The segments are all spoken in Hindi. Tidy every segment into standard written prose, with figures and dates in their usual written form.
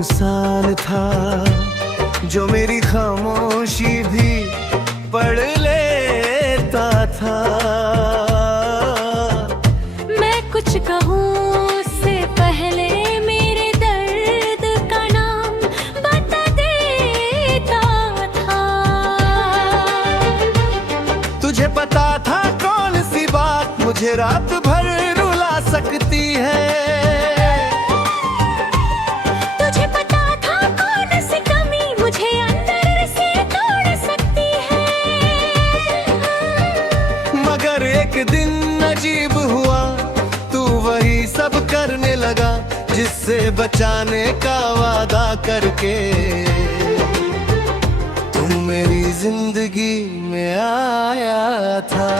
इंसान था जो मेरी खामोशी भी पढ़ लेता था। मैं कुछ कहूँ उससे पहले मेरे दर्द का नाम बता देता था। तुझे पता था कौन सी बात मुझे रात भर रुला सकती है। तुझे पता था कौन सी कमी मुझे अंदर से तोड़ सकती है। मगर एक दिन अजीब हुआ, तू वही सब करने लगा जिससे बचाने का वादा करके तू मेरी जिंदगी में आया था।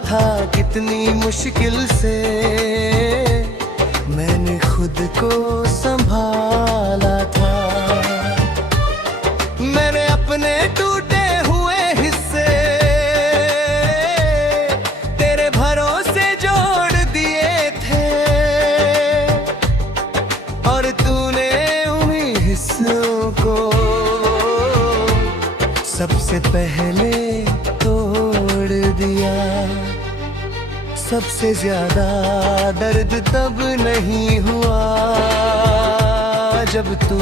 था कितनी मुश्किल से मैंने खुद को संभाला था। मैंने अपने टूटे हुए हिस्से तेरे भरोसे जोड़ दिए थे और तूने उन्हीं हिस्सों को सबसे पहले तोड़ दिया। सबसे ज्यादा दर्द तब नहीं हुआ जब तू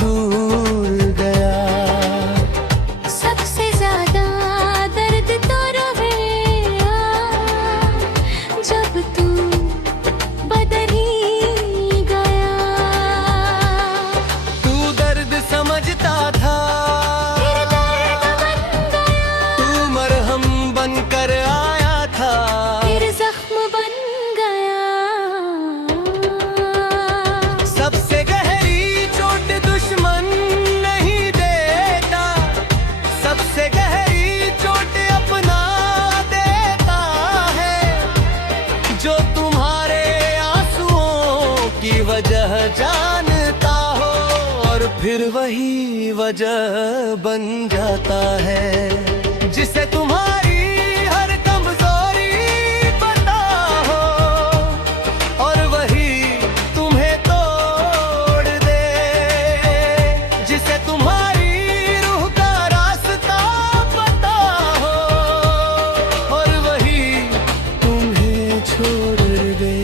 दूर गया। सबसे ज्यादा दर्द तो रहेगा जब तू बदल ही गया। तू दर्द समझता था, फिर दर्द बन गया। तू मरहम बनकर आया था, फिर जख्म बन गया। सबसे गहरी चोट दुश्मन नहीं देता, सबसे गहरी चोट अपना देता है। जो तुम्हारे आंसुओं की वजह जानता हो और फिर वही वजह बन जाता है जिसे तुम्हारी हर कमजोरी पता हो और वही तुम्हें तोड़ दे। जिसे तुम्हारी रूह का रास्ता पता हो और वही तुम्हें छोड़ दे।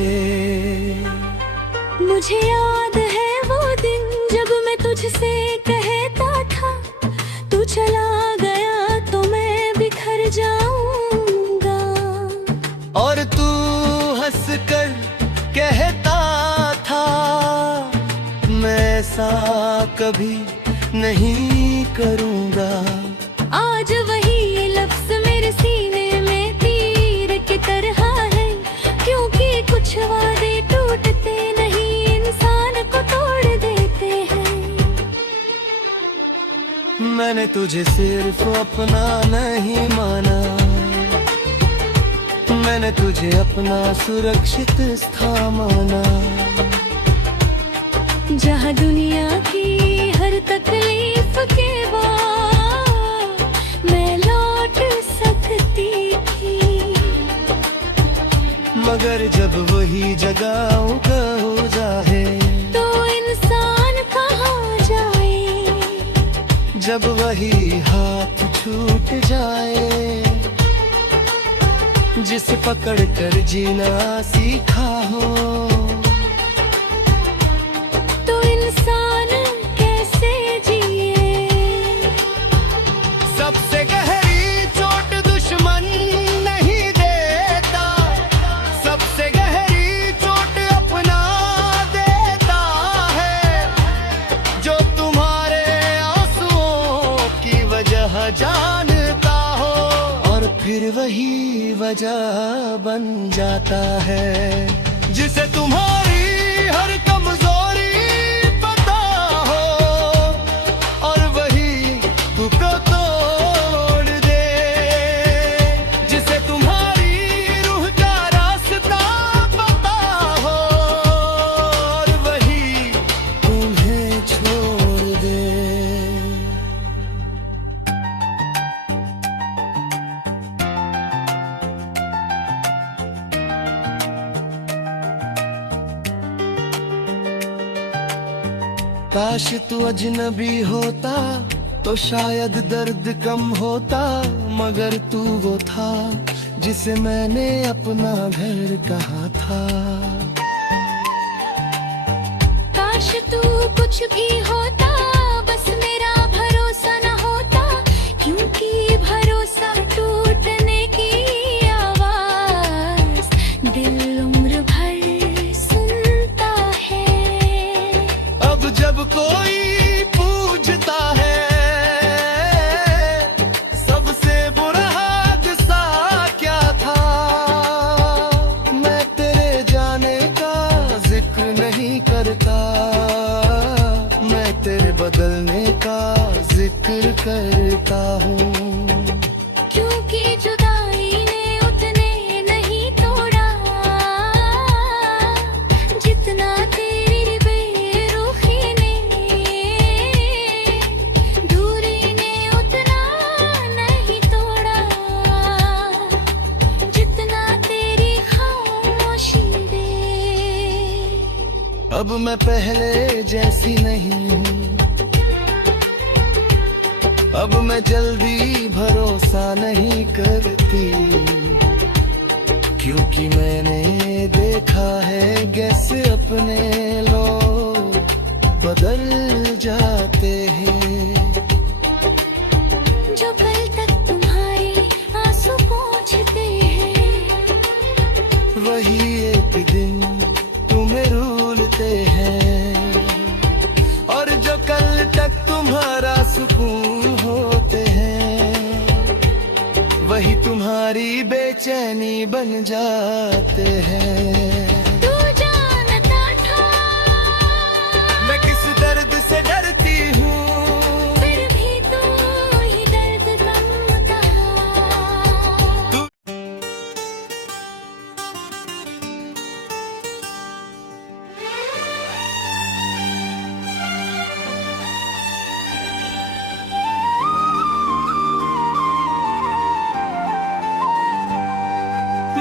मुझे याद है वो दिन जब मैं तुझसे कहता था तू चला गया तो मैं बिखर जाऊंगा। और तू हंस कर कहता था मैं ऐसा कभी नहीं करूंगा। आज वही लफ्ज मेरे सीने में तीर की तरह है, क्योंकि कुछ वादे टूटते नहीं इंसान को तोड़ देते हैं। मैंने तुझे सिर्फ अपना नहीं माना, मैंने तुझे अपना सुरक्षित स्थान माना। जहाँ दुनिया की हर तकलीफ के बाद मैं लौट सकती थी, मगर जब वही जगह हो जाए तो इंसान कहाँ जाए। जब वही हाथ छूट जाए जिसे पकड़ कर जीना सीखा हो, तो इंसान कैसे जिए। सबसे गहरी चोट दुश्मन नहीं देता, सबसे गहरी चोट अपना देता है। जो तुम्हारे आंसुओं की वजह जानता हो और फिर वही वजह बन जाता है, जिसे तुम्हारी हर कमजोरी पता हो और वही तुमको तोड़ दे, जिसे तुम्हारी रूह का रास्ता पता हो और वही तुम्हें छोड़ दे। काश तू अजनबी होता तो शायद दर्द कम होता, मगर तू वो था जिसे मैंने अपना घर कहा था। काश तू कुछ भी होता, बस मेरा भरोसा न होता, क्योंकि भरोसा टूटने की आवाज दिल उम्र भर सुनता है। अब जब कोई पूछता है सबसे बुरा हादसा क्या था, मैं तेरे जाने का जिक्र नहीं करता, मैं तेरे बदलने का जिक्र करता हूँ। क्योंकि जुदाई ने उतने नहीं तोड़ा जितना तेरी बेरुखी ने, दूरी ने उतना नहीं तोड़ा जितना तेरी खामोशी ने। अब मैं पहले जैसी नहीं हूँ, अब मैं जल्दी भरोसा नहीं करती, क्योंकि मैंने देखा है कैसे अपने लोग बदल जाते हैं। जो पल तक तुम्हारे आंसू पोंछते हैं, वही एक दिन तुम्हें रूलते हैं, और जो कल तक तुम्हारा सुकून होते हैं, वही तुम्हारी बेचैनी बन जाते हैं। तू जानता था मैं किस दर्द से डरती हूँ, फिर भी तू ही दर्द कम कहा।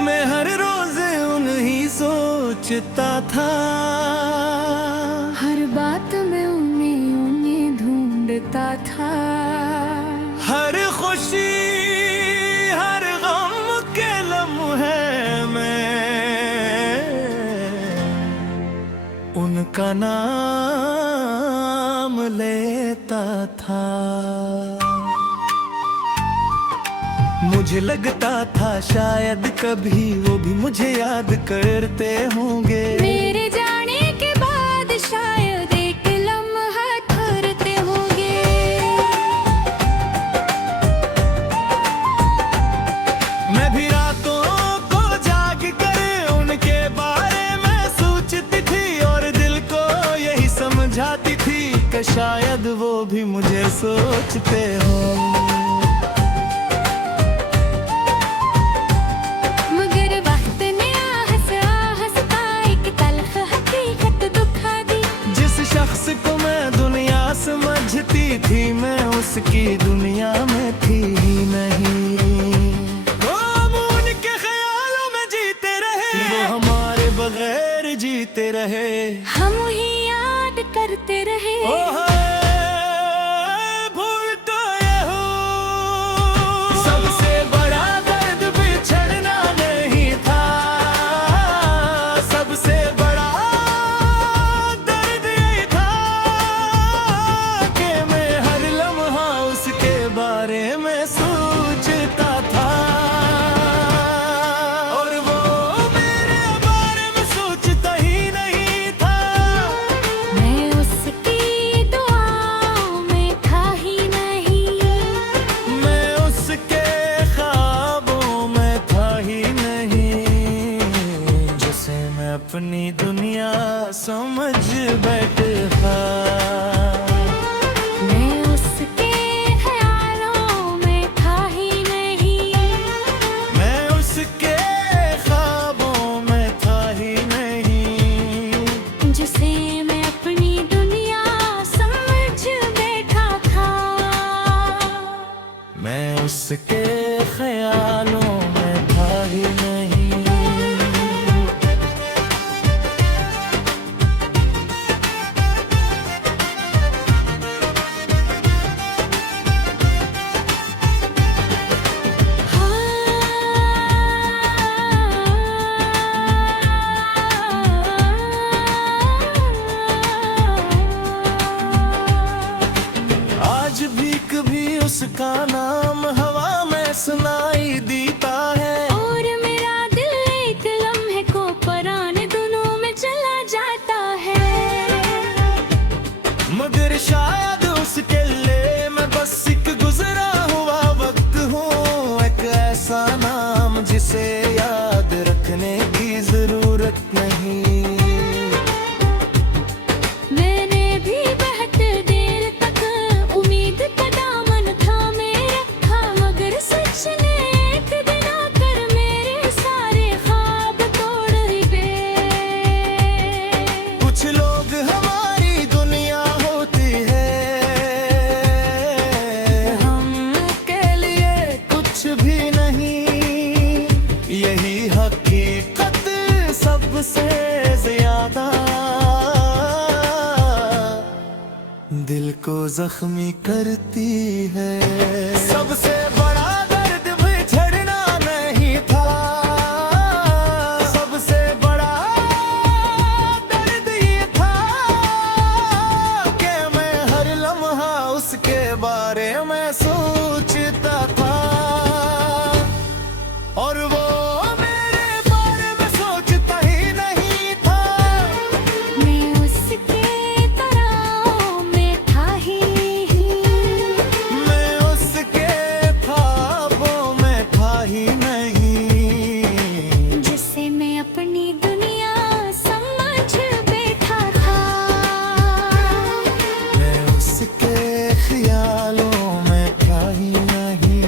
मैं हर रोज उन्हीं सोचता था, हर बात में उन्हें ढूंढता था, हर खुशी हर गम के लम्हे में उनका नाम लेता था। मुझे लगता था शायद कभी वो भी मुझे याद करते होंगे, मेरे जाने के बाद शायद एक लम्हा ठहरते होंगे। मैं भी रातों को जाग कर उनके बारे में सोचती थी, और दिल को यही समझाती थी कि शायद वो भी मुझे सोचते हो। मगर वक्त ने आहस का एक तल्ख हकीकत दिखा दी, जिस शख्स को मैं दुनिया समझती थी, मैं उसकी दुनिया में थी ही नहीं। हम उनके ख्यालों में जीते रहे, वो हमारे बगैर जीते रहे, हम ही याद करते रहे। ओह भूल तो ये हुई बैठा। मैं उसके ख्यालों में था ही नहीं, मैं उसके ख्वाबों में था ही नहीं, जिसे मैं अपनी दुनिया समझ बैठा था। मैं उसके ख्यालों में था ही नहीं। आज भी कभी उसका नाम हवा में सुनाई देता है, और मेरा दिल एक लम्हे को पराने दुनों में चला जाता है। मगर शायद उसके लिए मैं बस एक गुजरा हुआ वक्त हूँ, एक ऐसा नाम जिसे याद रखने की जरूरत नहीं। मैंने भी बहुत देर तक उम्मीद का दामन थामे रखा, मगर सच ने एक दिन आकर मेरे सारे ख्वाब तोड़ दिए। कुछ लोग हमारी दुनिया होती है, हमके लिए कुछ भी नहीं, यही हकीकत सबसे ज्यादा दिल को जख्मी करती है। सबसे बड़ा दर्द बिछड़ना नहीं था, सबसे बड़ा दर्द ये था कि मैं हर लम्हा उसके बारे में सोचता था, और वो मेरे बारे में सोचता ही नहीं था। मैं उसके तराओं में था ही नहीं, मैं उसके ख्वाबों में था ही नहीं, जिसे मैं अपनी दुनिया समझ बैठा था। मैं उसके ख्यालों में था ही नहीं।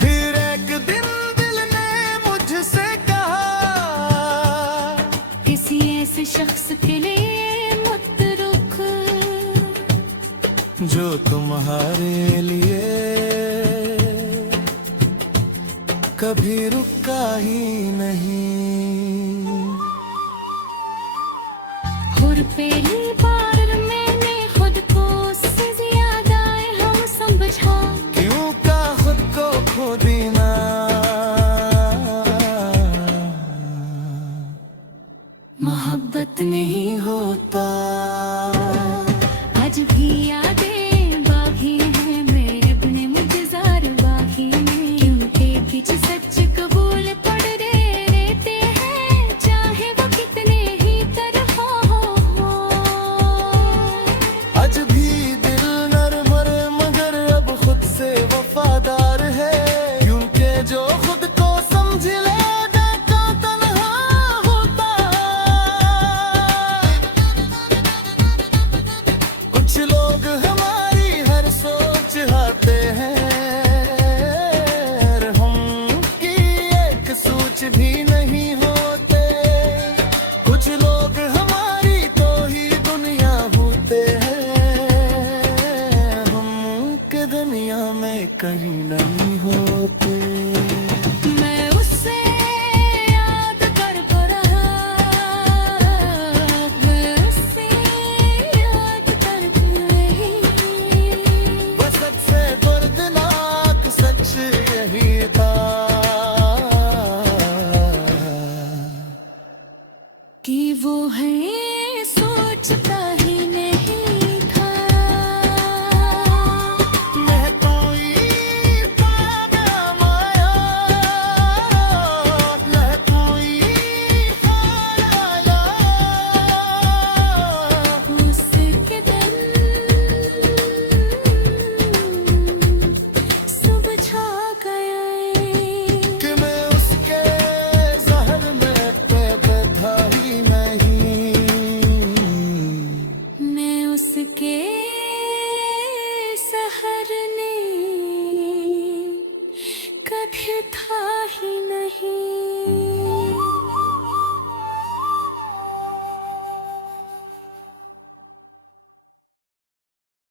फिर एक दिन दिल ने मुझसे कहा, किसी ऐसे शख्स के लिए मत रुक, जो तुम्हारे लिए कभी रुका ही नहीं। और पहली बार मैंने खुद को उससे ज्यादा हम समझा। क्यों का खुद को खो देना, मोहब्बत नहीं होता। आज भी यादें बाकी हैं मेरे अपने मुझजार बाकी में, क्योंकि पीछे सच कबूल पड़ रहते हैं, चाहे वो कितने ही तरह हो। आज भी दिल नरम मगर अब खुद से वफादार है, क्योंकि जो खुद को समझ लेगा तो तन्हा होता। कुछ लोग हमारी हर सोच आते हैं, और हम की एक सोच भी नहीं होते। कुछ लोग हमारी तो ही दुनिया होते हैं, हम के दुनिया में कहीं नहीं होते। मैं उससे याद कर रहा, मैं उससे याद कर रही। बस सबसे दर्दनाक सच यही था कि वो है सोचता ही नहीं था। मैं कोई था ये